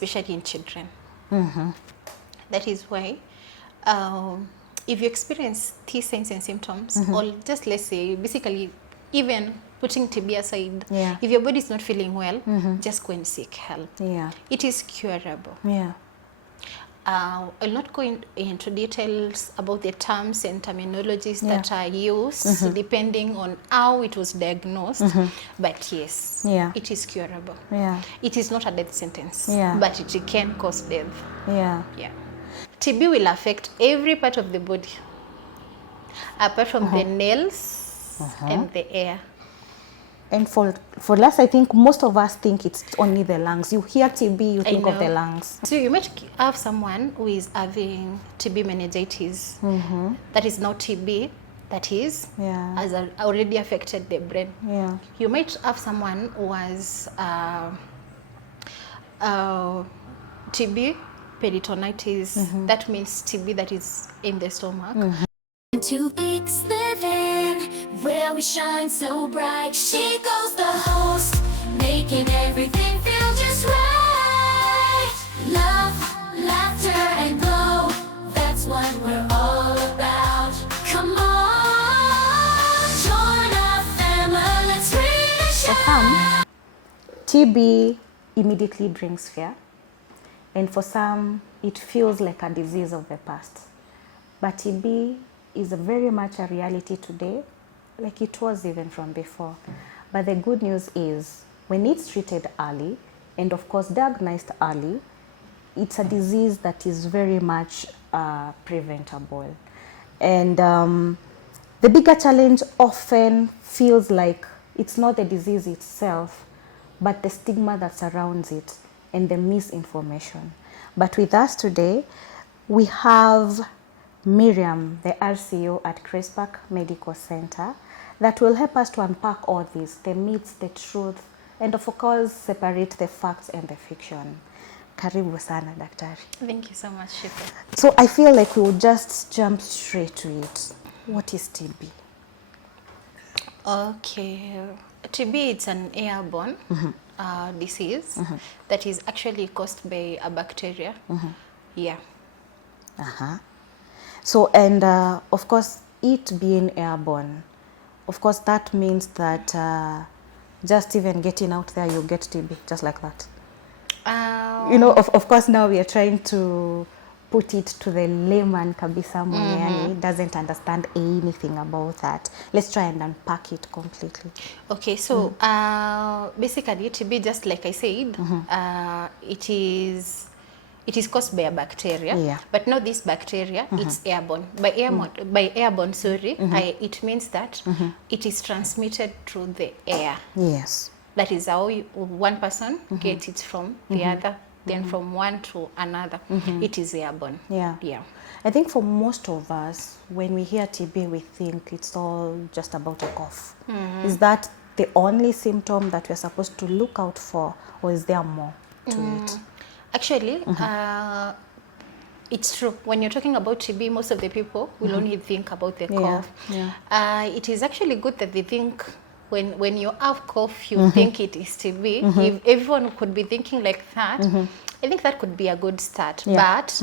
especially in children. That is why if you experience these signs and symptoms, or just let's say basically even putting TB aside, if your body is not feeling well, just go and seek help. It is curable. I'll not go into details about the terms and terminologies that are used depending on how it was diagnosed, but yes, it is curable. It is not a death sentence, but it can cause death. TB will affect every part of the body, apart from the nails and the air. And for us, I think most of us think it's only the lungs. You hear TB, you think of the lungs. So you might have someone who is having TB meningitis. That is not TB. That is has already affected the brain. You might have someone who has TB peritonitis. That means TB that is in the stomach. 2 weeks living where we shine so bright. She goes the host, making everything feel just right. Love, laughter, and glow, that's what we're all about. Come on, join our family, let's really shine. TB immediately brings fear, and for some it feels like a disease of the past. But TB is very much a reality today, like it was even from before. But the good news is when it's treated early, and of course diagnosed early, it's a disease that is very much preventable. And the bigger challenge often feels like it's not the disease itself, but the stigma that surrounds it and the misinformation. But with us today, we have Miriam, the RCO at Grace Park Medical Center, that will help us to unpack all this, the myths, the truth, and of course separate the facts and the fiction. Karibu sana, Daktari. Thank you so much, Shifa. So I feel like we will just jump straight to it. What is TB? Okay, TB it's an airborne disease that is actually caused by a bacteria. So, and of course, it being airborne, of course, that means that just even getting out there, you get TB, just like that. You know, of course, now we are trying to put it to the layman kabisa mwenye doesn't understand anything about that. Let's try and unpack it completely. Okay, so basically TB, just like I said, it is caused by a bacteria, but not this bacteria, it's airborne. By airborne, sorry, it means that it is transmitted through the air. Yes. That is how one person gets it from the other, then from one to another. It is airborne. I think for most of us, when we hear TB, we think it's all just about a cough. Is that the only symptom that we're supposed to look out for, or is there more to it? Actually, it's true. When you're talking about TB, most of the people will only think about the cough. It is actually good that they think when you have cough, you think it is TB. If everyone could be thinking like that, I think that could be a good start. But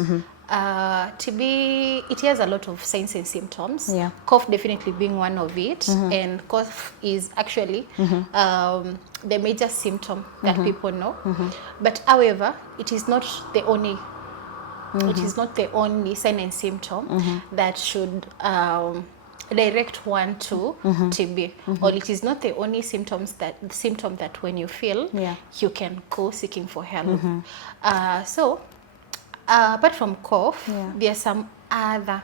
TB, it has a lot of signs and symptoms. Cough definitely being one of it, and cough is actually the major symptom that people know. But however, it is not the only. It is not the only sign and symptom that should direct one to TB, or it is not the only symptom that when you feel you can go seeking for help. So apart from cough, there are some other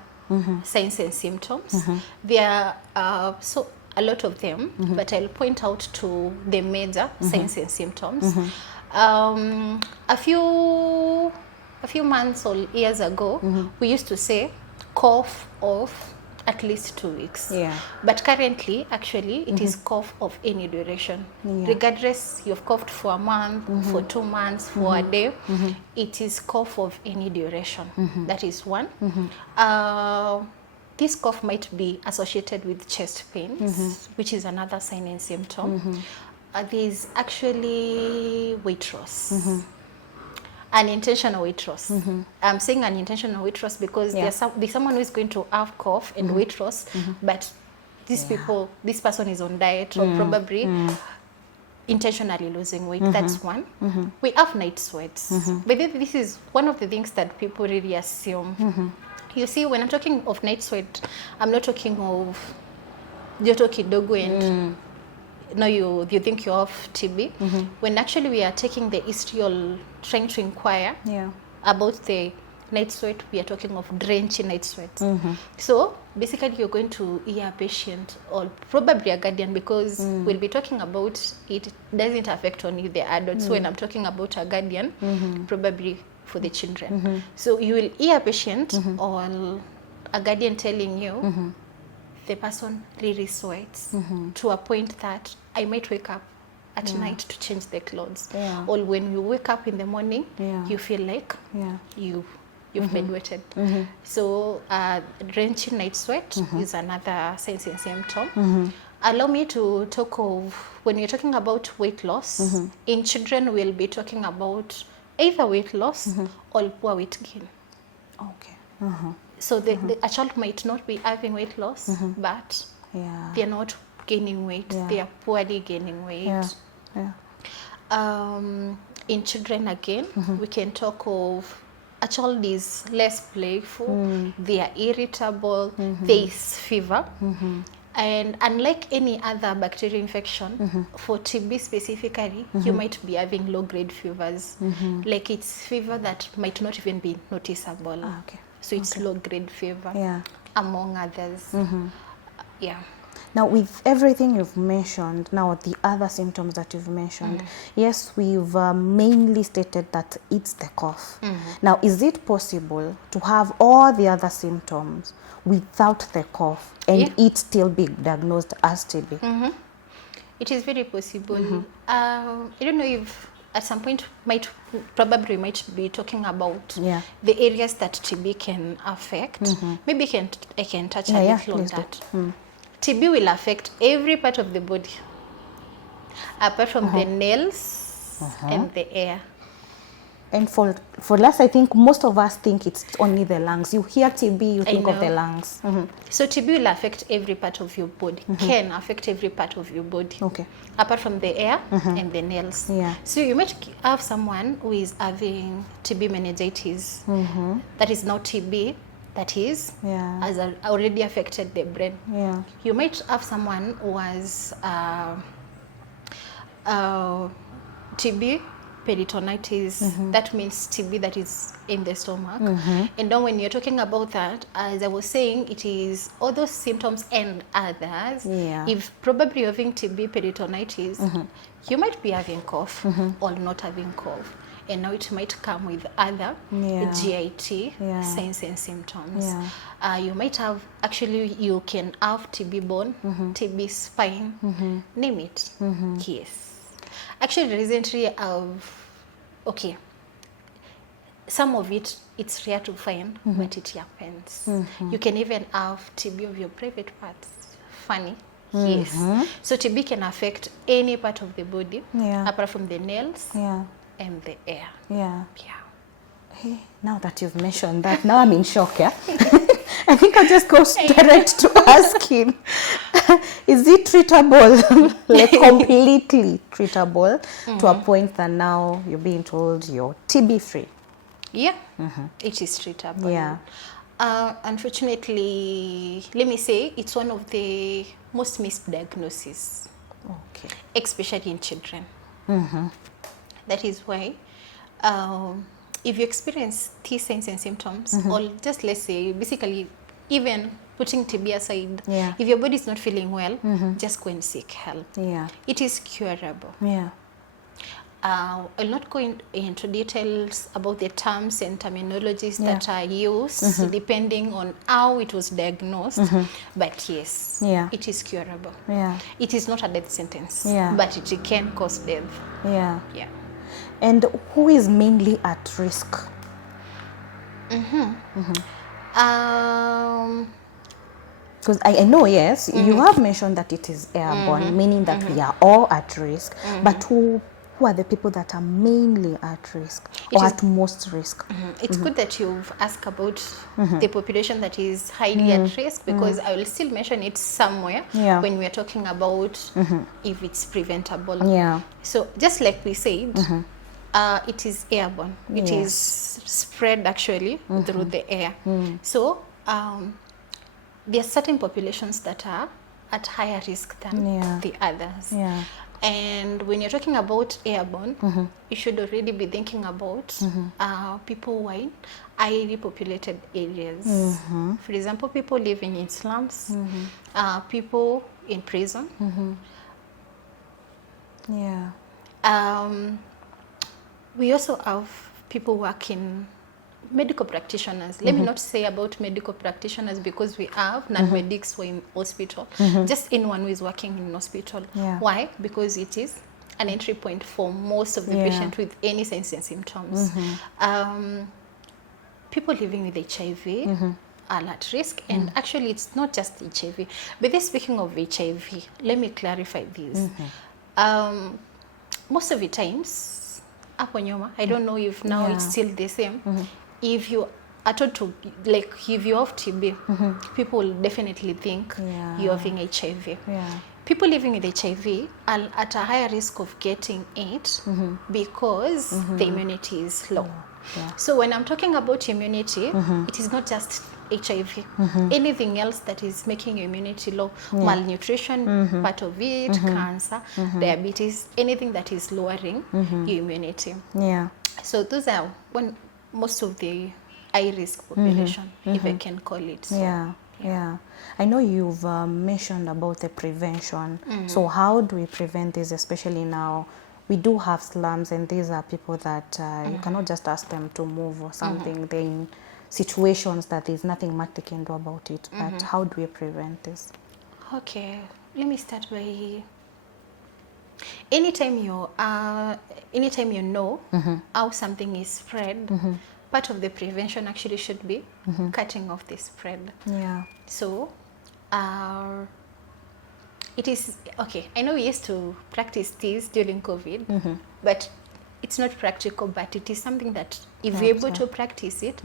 signs and symptoms. There are so a lot of them, but I'll point out to the major signs and symptoms. A few months or years ago, we used to say cough of at least 2 weeks. But currently, actually, it is cough of any duration. Regardless, you've coughed for a month, for 2 months, for a day, it is cough of any duration. That is one. This cough might be associated with chest pains, which is another sign and symptom. There's actually weight loss. unintentional weight loss. I'm saying unintentional weight loss because there's someone who is going to have cough and weight loss, but these people, this person is on diet or probably intentionally losing weight. That's one. We have night sweats. But this is one of the things that people really assume. You see, when I'm talking of night sweat, I'm not talking of joto kidogo and no, you think you have TB. When actually we are taking the history or trying to inquire about the night sweat, we are talking of drenching night sweat. So basically you're going to hear a patient or probably a guardian, because we'll be talking about it doesn't affect only the adults. So when I'm talking about a guardian, probably for the children. So you will hear a patient or a guardian telling you the person really sweats to a point that I might wake up at night to change the clothes. Or when you wake up in the morning, you feel like you've bedwetted. So drenching night sweat is another signs and symptom. Allow me to talk of, when you're talking about weight loss, in children we'll be talking about either weight loss or poor weight gain. So a child might not be having weight loss, but they're not gaining weight, they are poorly gaining weight. In children again, we can talk of a child is less playful, they are irritable, there is fever. And unlike any other bacterial infection, for TB specifically, you might be having low-grade fevers. Like it's fever that might not even be noticeable. So it's low-grade fever, among others. Now, with everything you've mentioned, now the other symptoms that you've mentioned, yes, we've mainly stated that it's the cough. Now, is it possible to have all the other symptoms without the cough and it still be diagnosed as TB? It is very possible. I don't know if at some point might be talking about the areas that TB can affect. Maybe I can touch a little on that. TB will affect every part of the body, apart from the nails and the air. And for us, I think most of us think it's only the lungs. You hear TB, you think of the lungs. So TB will affect every part of your body, can affect every part of your body, apart from the air and the nails. So you might have someone who is having TB meningitis, that is not TB, that is has already affected the brain. You might have someone who has TB peritonitis, that means TB that is in the stomach. And then when you're talking about that, as I was saying, it is all those symptoms and others. If probably you're having TB peritonitis, you might be having cough or not having cough. And now it might come with other GIT signs and symptoms. You might have, actually you can have TB bone, TB spine, name it. Yes. Actually recently some of it's rare to find, but it happens. You can even have TB of your private parts. Funny. Yes. So TB can affect any part of the body, apart from the nails and the air. Hey, now that you've mentioned that, now I'm in shock. I think I'll just go straight to asking, is it treatable, like completely treatable, to a point that now you're being told you're TB free? It is treatable. Unfortunately, let me say, it's one of the most misdiagnoses, especially in children. That is why if you experience these signs and symptoms, or just let's say, basically, even putting TB aside, if your body is not feeling well, just go and seek help. It is curable. I'll not go into details about the terms and terminologies that are used, depending on how it was diagnosed. But yes, it is curable. It is not a death sentence, but it can cause death. And who is mainly at risk? Because I know, yes, you have mentioned that it is airborne, meaning that we are all at risk. But who who are the people that are mainly at risk or at most risk? It's good that you've asked about the population that is highly at risk, because I will still mention it somewhere when we are talking about if it's preventable. Yeah. So just like we said, it is airborne. It is spread actually through the air. So there are certain populations that are at higher risk than the others. Yeah. And when you're talking about airborne, you should already be thinking about people who are in highly populated areas. For example, people living in slums, people in prison. Yeah. We also have people working, medical practitioners. Let me not say about medical practitioners, because we have non-medics who are in hospital. Just anyone who is working in hospital. Yeah. Why? Because it is an entry point for most of the patients with any signs and symptoms. People living with HIV are at risk, and actually it's not just HIV. But then, speaking of HIV, let me clarify this. Most of the times, hapo nyuma, I don't know if now it's still the same. If you are told to, like, if you have TB, people will definitely think you're having HIV. Yeah. People living with HIV are at a higher risk of getting it because the immunity is low. Yeah. So when I'm talking about immunity, it is not just HIV. Anything else that is making your immunity low, malnutrition, part of it, cancer, diabetes, anything that is lowering your immunity. Yeah. So those are most of the high-risk population, if I can call it so. Yeah. I know you've mentioned about the prevention. So how do we prevent this, especially now? We do have slums, and these are people that you cannot just ask them to move or something. They're in situations that there's nothing much they can do about it. But how do we prevent this? Okay, let me start by anytime you know how something is spread, part of the prevention actually should be cutting off the spread. Yeah. So it is okay. I know we used to practice this during COVID, but it's not practical. But it is something that if you're able to practice it,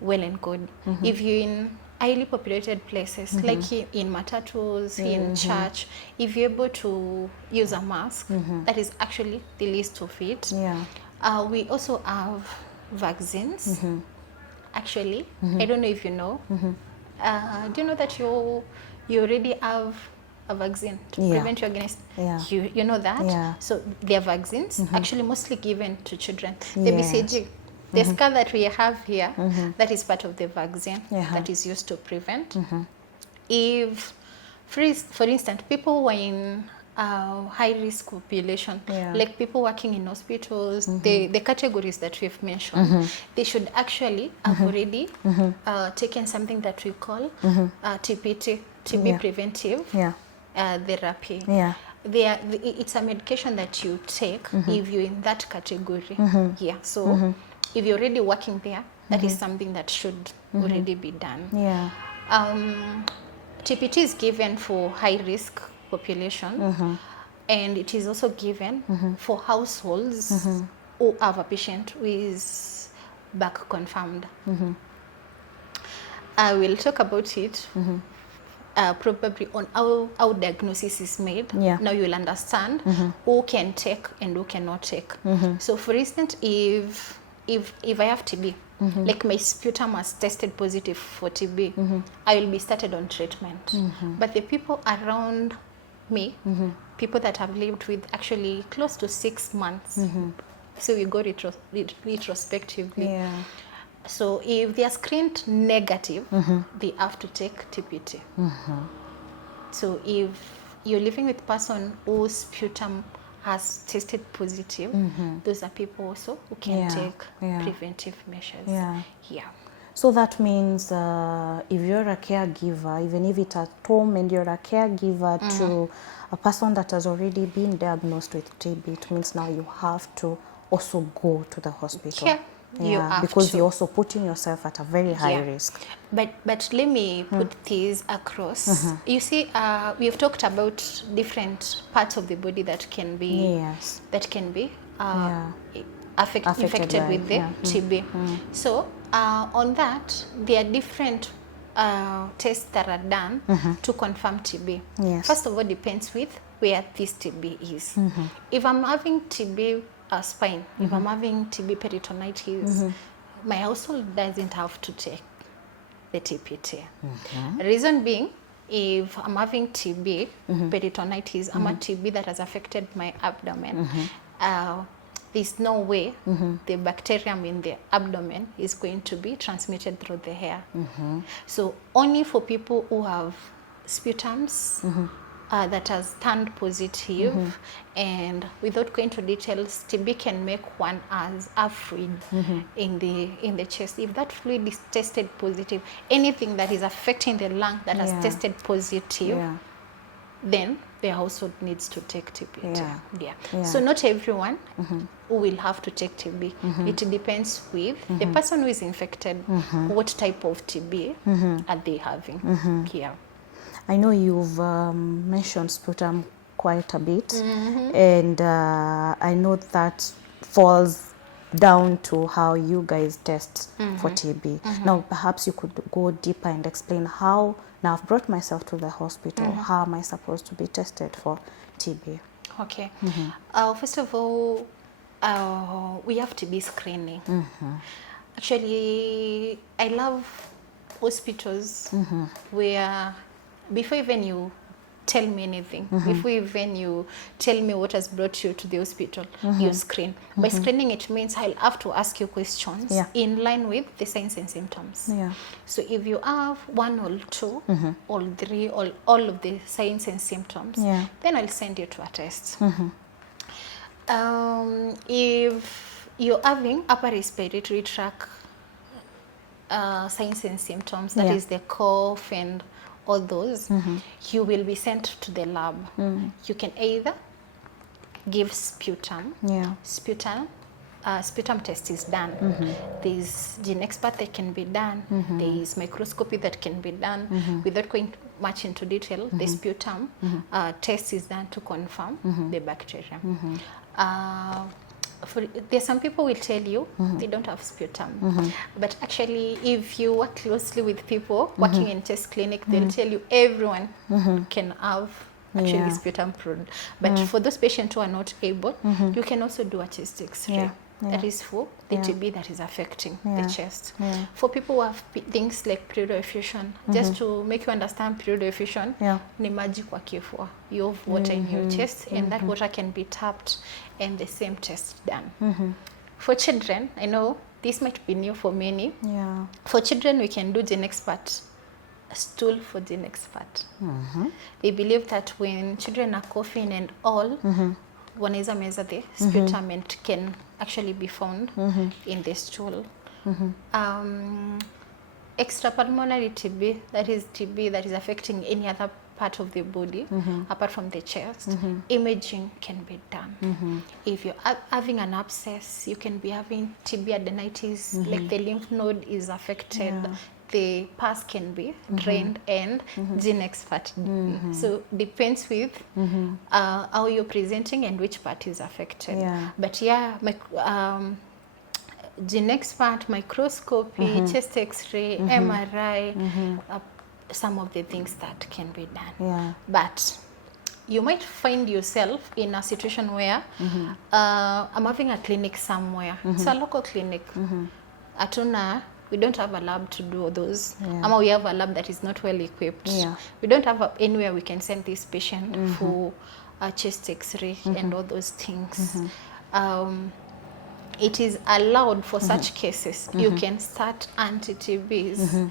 well and good. If you're in highly populated places, like in matatus, in church, if you're able to use a mask, that is actually the least of it. Yeah. We also have vaccines. Actually, I don't know if you know. Do you know that you already have a vaccine to prevent you against? You know that? Yeah. So there are vaccines actually mostly given to children. The BCG, the scar that we have here, that is part of the vaccine that is used to prevent. If, for instance, people who are in high-risk population, like people working in hospitals, the categories that we've mentioned, they should actually have already taken something that we call TPT, TB preventive therapy. Yeah. It's a medication that you take if you're in that category. So if you're already working there, that is something that should already be done. Yeah. TPT is given for high-risk population, and it is also given for households who have a patient who is back confirmed. I will talk about it probably on how diagnosis is made. Now you will understand who can take and who cannot take. So for instance, if I have TB, like my sputum has tested positive for TB, I will be started on treatment. But the people around me, people that have lived with actually close to 6 months, so we go retrospectively. So if they are screened negative, they have to take TPT. So if you're living with a person whose sputum has tested positive, those are people also who can take preventive measures. So that means if you're a caregiver, even if it's at home and you're a caregiver to a person that has already been diagnosed with TB, it means now you have to also go to the hospital. You have because to. you're also putting yourself at a very high Yeah. risk. But let me put this across. You see, we have talked about different parts of the body that can be Yes. Affected infected by, with the TB. So on that, there are different tests that are done to confirm TB. Yes. First of all, depends with where this TB is. If I'm having TB spine, if I'm having TB peritonitis, my household doesn't have to take the TPT. Reason being, if I'm having TB peritonitis, I'm a TB that has affected my abdomen. There's no way the bacterium in the abdomen is going to be transmitted through the hair. So only for people who have sputums that has turned positive, and without going into details, TB can make one as a fluid in the chest. If that fluid is tested positive, anything that is affecting the lung that has tested positive, then the household needs to take TB. So not everyone who will have to take TB. It depends with the person who is infected, what type of TB are they having. I know you've mentioned sputum quite a bit, and I know that falls down to how you guys test for TB. Now, perhaps you could go deeper and explain how, now I've brought myself to the hospital, how am I supposed to be tested for TB? Okay. First of all, we have TB screening. Actually, I love hospitals where before even you tell me anything, before even you tell me what has brought you to the hospital, you screen. By screening, it means I'll have to ask you questions in line with the signs and symptoms. So if you have one or two, or three, or all of the signs and symptoms, then I'll send you to a test. If you're having upper respiratory tract signs and symptoms, that is the cough and all those, you will be sent to the lab. You can either give sputum. Sputum test is done. There's GeneXpert that can be done. There is microscopy that can be done. Without going much into detail, the sputum test is done to confirm the bacterium. There's some people will tell you they don't have sputum, but actually if you work closely with people working in test clinic, they'll tell you everyone can have actually sputum prone. But for those patients who are not able, you can also do a chest X-ray. That is for the TB that is affecting the chest. For people who have things like pleural effusion, just to make you understand pleural effusion, ni maji kwa kifua. You have water in your chest, and that water can be tapped, and the same test done. For children, I know this might be new for many. For children, we can do GeneXpert, a stool for GeneXpert. They believe that when children are coughing and all, wanaweza meza the sputum and can actually be found in the stool. Extrapulmonary TB, that is TB that is affecting any other part of the body apart from the chest, imaging can be done. If you're having an abscess, you can be having TB adenitis, like the lymph node is affected. The pus can be drained and GeneXpert. So depends with how you're presenting and which part is affected. But GeneXpert, microscopy, chest X-ray, MRI, some of the things that can be done. But you might find yourself in a situation where I'm having a clinic somewhere. It's a local clinic. Atuna, we don't have a lab to do those. Ama we have a lab that is not well equipped. We don't have anywhere we can send this patient for a chest X-ray and all those things. It is allowed for such cases. You can start anti-TBs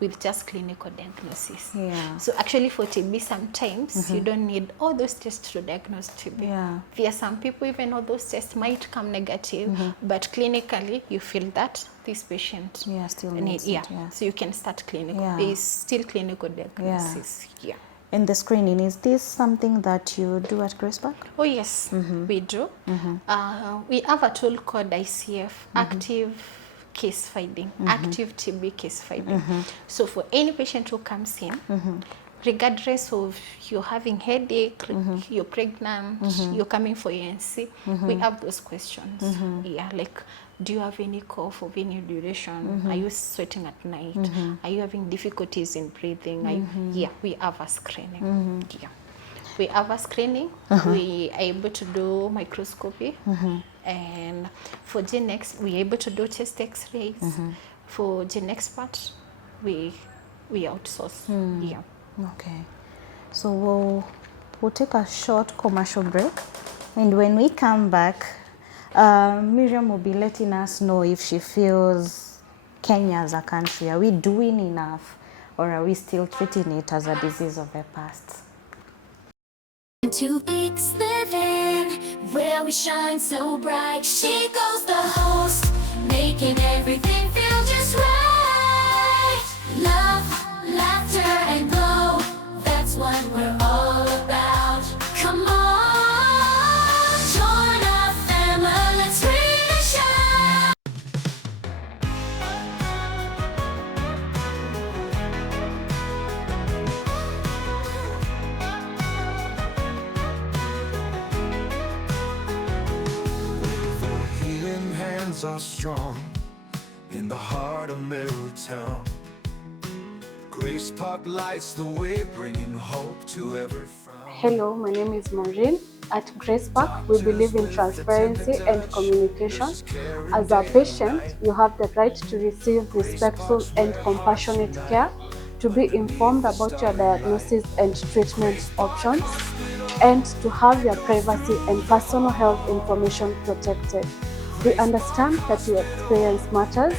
with just clinical diagnosis. So actually for TB, sometimes you don't need all those tests to diagnose TB. There are some people, even all those tests might come negative, but clinically you feel that this patient still needs it. So you can start clinical. There is still clinical diagnosis. And the screening, is this something that you do at Grace Park? Oh yes, we do. We have a tool called ICF, Active Case Finding, Active TB Case Finding. So for any patient who comes in, regardless of you're having headache, you're pregnant, you're coming for ANC, we have those questions. Yeah, like, do you have any cough of any duration? Are you sweating at night? Are you having difficulties in breathing? Are you, yeah, we have a screening. Yeah. We have a screening. We are able to do microscopy. And for GenX, we are able to do chest x-rays. For GenExpert, we outsource. Yeah. Okay. So we'll take a short commercial break. And when we come back, Miriam will be letting us know if she feels Kenya as a country, are we doing enough, or are we still treating it as a disease of the past? Two Peaks Living, where we shine so bright. She goes the host, making everything feel just right. Love, laughter, and glow, that's what we're all about. Come on, join our family, let's really shine. The healing hands are strong in the heart of Middletown. Grace Park lights the way, bringing hope to every frown. Hello, my name is Maureen. At Grace Park, we believe in transparency and communication. As a patient, you have the right to receive respectful and compassionate care, to be informed about your diagnosis and treatment options, and to have your privacy and personal health information protected. We understand that your experience matters.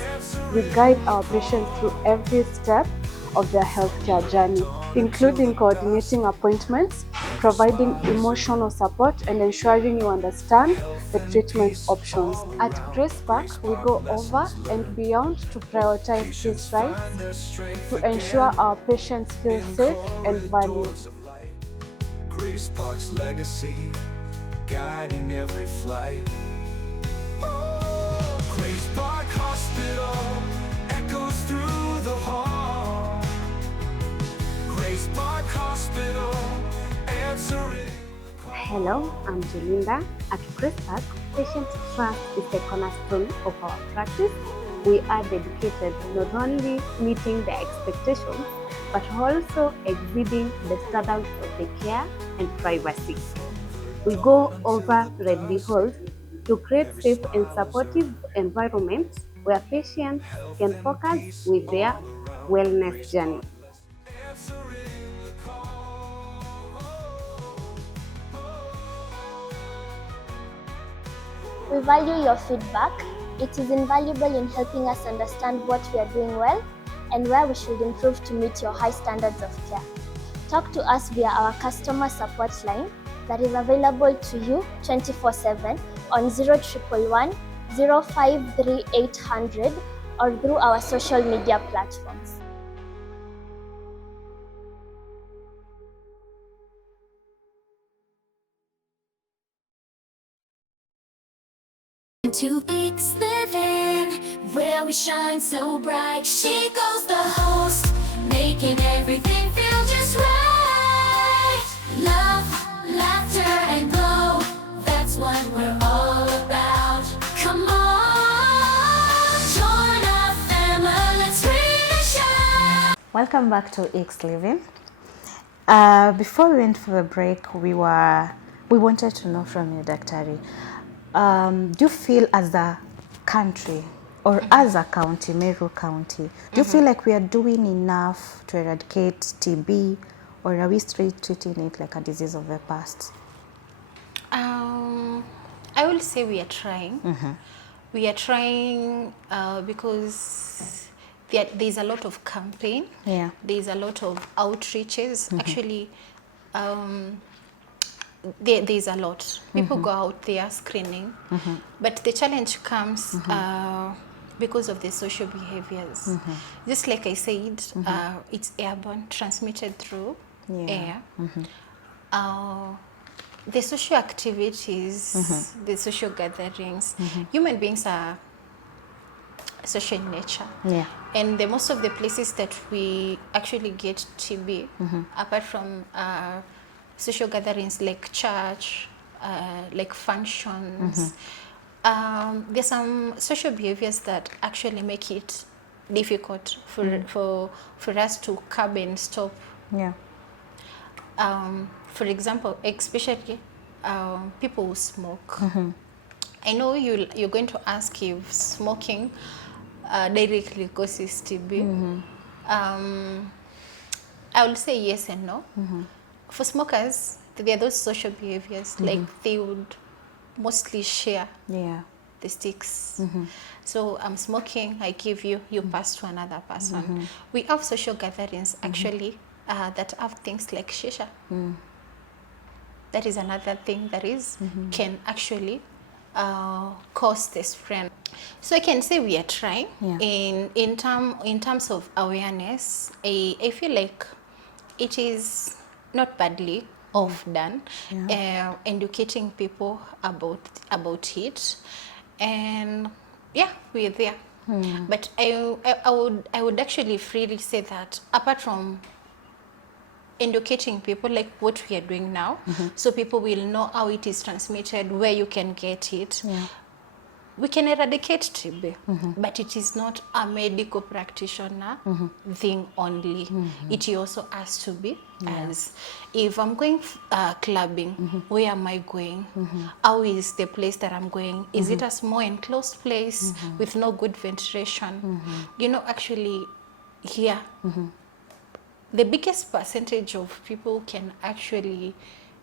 We guide our patients through every step of their healthcare journey, including coordinating appointments, providing emotional support, and ensuring you understand the treatment options. At Grace Park, we go over and beyond to prioritize these rights, to ensure our patients feel safe and valued. Grace Park's legacy, guiding every flight. Grace Park Hospital echoes through the hall. Grace Park Hospital, answering. Hello, I'm Jelinda. At Grace Park, patient trust is the cornerstone of our practice. We are dedicated not only meeting their expectations, but also exceeding the standards of the care and privacy. We go over red behold to create safe and supportive environments where patients can focus with their wellness journey. We value your feedback. It is invaluable in helping us understand what we are doing well and where we should improve to meet your high standards of care. Talk to us via our customer support line that is available to you 24/7 on 0111 053 800 or through our social media platforms. Two Peaks Living, where we shine so bright. She goes the host, making everything feel just right. Love, laughter, and glow, that's what we're all about. Come on, join our family, let's really shine. Welcome back to X Living. Before we went for the break, we wanted to know from you, Daktari, do you feel as a country or as a county, Meru County, do you feel like we are doing enough to eradicate TB, or are we still treating it like a disease of the past? I will say we are trying. We are trying because there's a lot of campaign. Yeah. There's a lot of outreaches. Actually, there's a lot. People go out there screening, but the challenge comes because of the social behaviors. Just like I said, it's airborne, transmitted through air. The social activities, the social gatherings. Human beings are social in nature. Yeah. And the most of the places that we actually get TB, apart from social gatherings like church, like functions, there's some social behaviors that actually make it difficult for us to curb and stop. Yeah. For example, especially people who smoke. I know you're going to ask if smoking directly causes TB. I will say yes and no. For smokers, there are those social behaviors, like they would mostly share Yeah. the sticks. So I'm smoking, I give you, you pass to another person. We have social gatherings actually that have things like shisha. That is another thing that is can actually cause the spread. So I can say we are trying. In terms of awareness. I feel like it is not badly off done, educating people about it, and yeah, we're there. But I would actually freely say that apart from educating people like what we are doing now, so people will know how it is transmitted, where you can get it. We can eradicate TB, but it is not a medical practitioner thing only. It also has to be as if I'm going clubbing, where am I going? How is the place that I'm going? Is it a small enclosed place with no good ventilation? You know, actually here, the biggest percentage of people can actually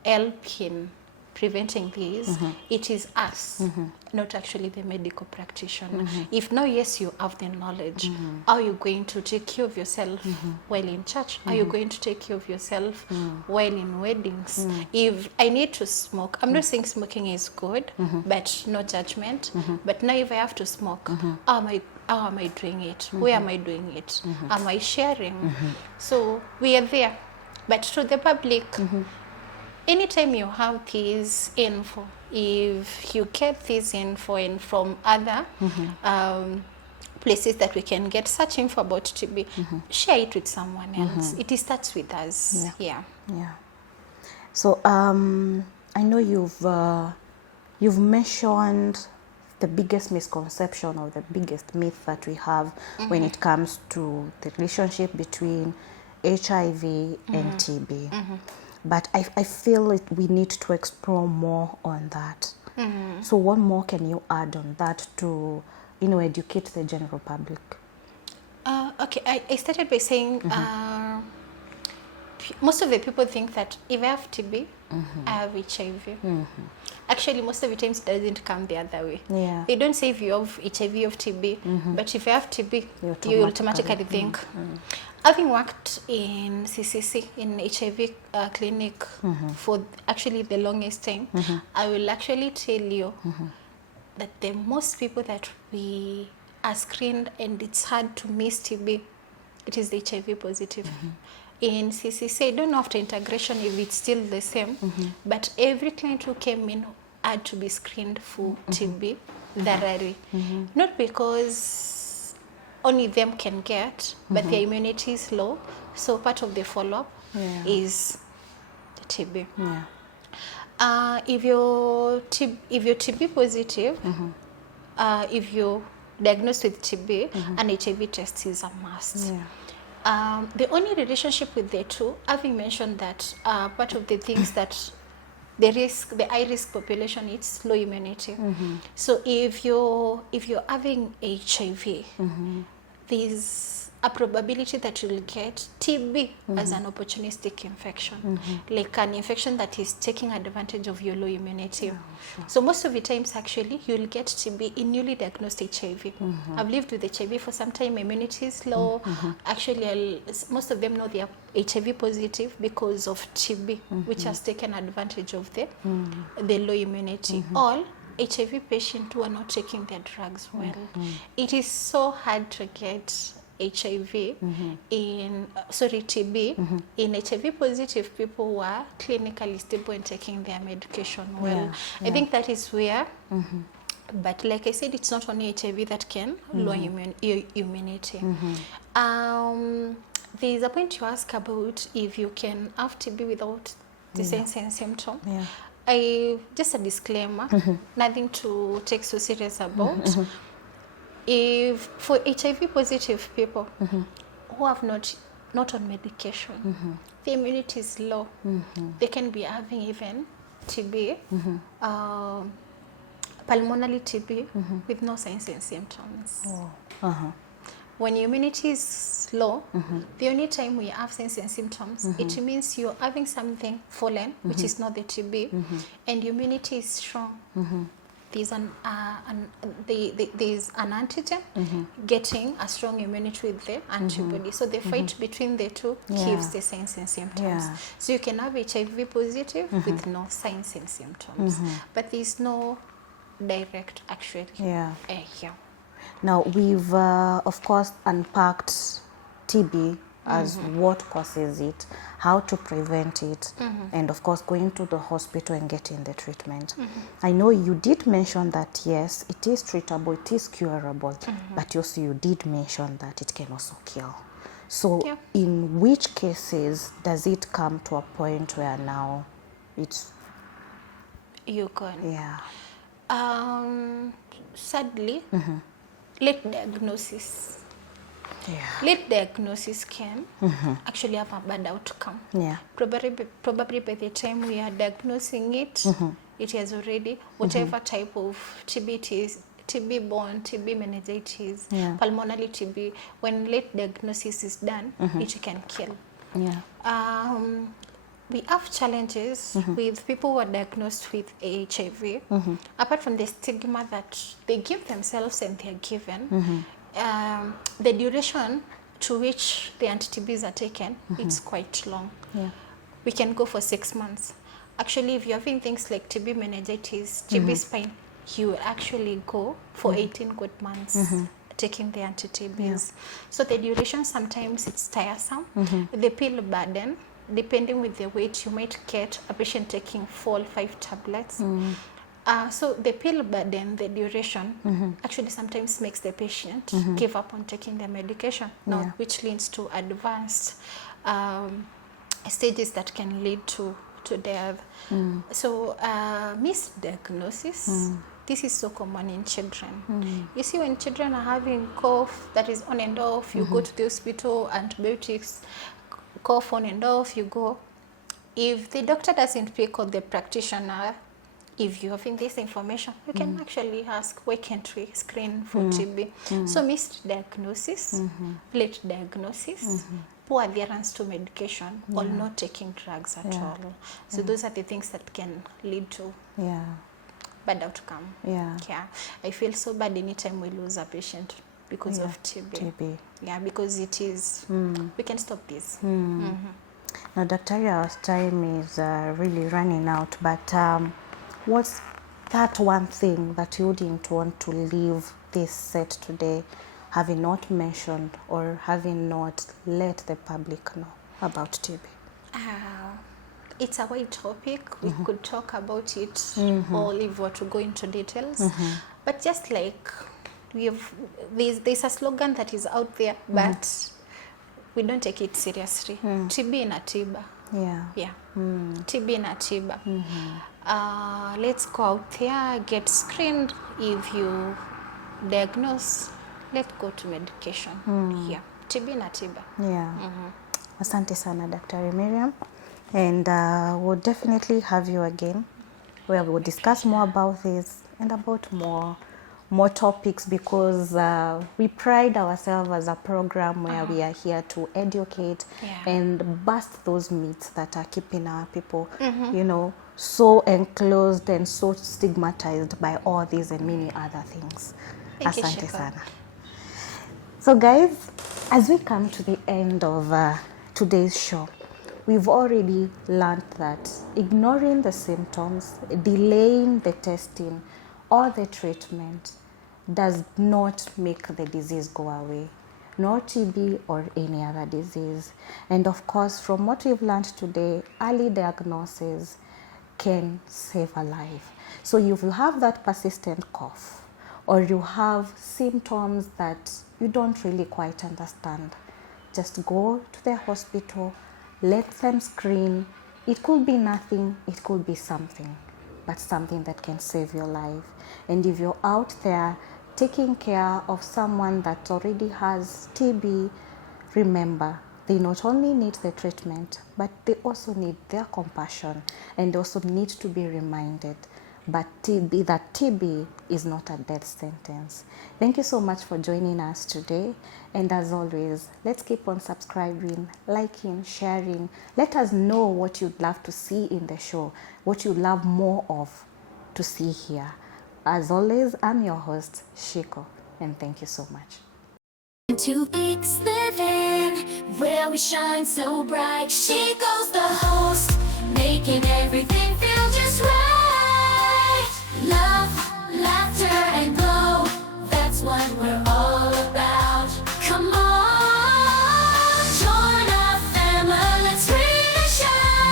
help in preventing this, it is us, not actually the medical practitioner. If now, yes, you have the knowledge, how are you going to take care of yourself while in church? How are you going to take care of yourself while in weddings? If I need to smoke, I'm not saying smoking is good, but no judgment. But now if I have to smoke, how am I doing it? Where am I doing it? Am I sharing? So we are there. But to the public, anytime you have this info, if you get this info and from other places that we can get such info about TB, share it with someone else. It starts with us. Yeah. So I know you've mentioned the biggest misconception or the biggest myth that we have when it comes to the relationship between HIV and TB. But I feel we need to explore more on that. So what more can you add on that to, educate the general public? Okay, I started by saying most of the people think that if I have TB, I have HIV. Actually, most of the times it doesn't come the other way. They don't say if you have HIV or TB, but if you have TB, you automatically think. Having worked in CCC, in HIV clinic for actually the longest time, I will actually tell you that the most people that we are screened and it's hard to miss TB, it is the HIV positive. In CCC, I don't know after integration if it's still the same, but every client who came in had to be screened for TB thoroughly. Not because only them can get, but their immunity is low, so part of the follow-up is the TB. If you're TB positive, if you're diagnosed with TB, an HIV test is a must. The only relationship with the two, having mentioned that part of the things that the high risk population, it's low immunity. So if you're having HIV, there's a probability that you'll get TB as an opportunistic infection, like an infection that is taking advantage of your low immunity. So most of the times, actually, you'll get TB in newly diagnosed HIV. I've lived with HIV for some time. Immunity is low. Actually, most of them know they are HIV positive because of TB, which has taken advantage of the low immunity. All HIV patients who are not taking their drugs well. It is so hard to get HIV in TB in HIV positive people who are clinically stable and taking their medication well. I think that is where but like I said, it's not only HIV that can lower immunity. There's a point you ask about if you can have TB without the signs and symptoms. I just a disclaimer, nothing to take so serious about. If for HIV positive people who have not on medication, the immunity is low. They can be having even TB, pulmonary TB with no signs and symptoms. When your immunity is low, the only time we have signs and symptoms, it means you're having something fallen, which is not the TB, and your immunity is strong. There's there's an antigen getting a strong immunity with the antibody. So the fight between the two gives the signs and symptoms. So you can have HIV positive with no signs and symptoms, but there's no direct actually. Now we've of course unpacked TB as what causes it, how to prevent it, and of course going to the hospital and getting the treatment. I know you did mention that yes, it is treatable, it is curable, but also you did mention that it can also kill. So in which cases does it come to a point where now it's you can sadly late diagnosis late diagnosis can actually have a bad outcome. Probably by the time we are diagnosing it, it has already whatever type of TB it is, TB born, TB meningitis, pulmonary TB. When late diagnosis is done, it can kill. We have challenges with people who are diagnosed with HIV. Apart from the stigma that they give themselves and they are given, the duration to which the anti-TBs are taken, it's quite long. We can go for 6 months. Actually, if you're having things like TB meningitis, TB spine, you will actually go for 18 good months taking the anti-TBs. So the duration, sometimes it's tiresome. The pill burden, depending with the weight, you might get a patient taking 4 or 5 tablets. So the pill burden, the duration, actually sometimes makes the patient give up on taking their medication, now which leads to advanced stages that can lead to death. So misdiagnosis, this is so common in children. You see, when children are having cough that is on and off, you go to the hospital, antibiotics, cough on and off, you go. If the doctor doesn't pick, or the practitioner, if you have this information, you can actually ask, why can't we screen for TB? So missed diagnosis, late diagnosis, poor adherence to medication, or not taking drugs at all. So those are the things that can lead to bad outcome. I feel so bad anytime we lose a patient because of TB. Because it is, we can stop this. Now, Dr. our time is really running out, but what's that one thing that you wouldn't want to leave this set today having not mentioned or having not let the public know about TB? It's a wide topic. We could talk about it or if we were to go into details. But just like there's a slogan that is out there, but we don't take it seriously. TB na tiba. TB na tiba. Let's go out there, get screened. If you diagnose, let's go to medication. TB na tiba. Asante sana, Dr. Miriam. And we'll definitely have you again, where we'll discuss more about this and about more topics, because we pride ourselves as a program where we are here to educate and bust those myths that are keeping our people, you know, so enclosed and so stigmatized by all these and many other things. Asante sana. So guys, as we come to the end of today's show, we've already learned that ignoring the symptoms, delaying the testing or the treatment does not make the disease go away. nor TB or any other disease. And of course, from what we've learned today, early diagnosis can save a life. So if you have that persistent cough, or you have symptoms that you don't really quite understand, just go to the hospital, let them screen. It could be nothing, it could be something, but something that can save your life. And if you're out there taking care of someone that already has TB, remember, they not only need the treatment, but they also need their compassion, and they also need to be reminded that TB is not a death sentence. Thank you so much for joining us today. And as always, let's keep on subscribing, liking, sharing. Let us know what you'd love to see in the show, what you'd love more of to see here. As always, I'm your host, Shiko, and thank you so much. Two Peaks Living, where we shine so bright. She goes the host, making everything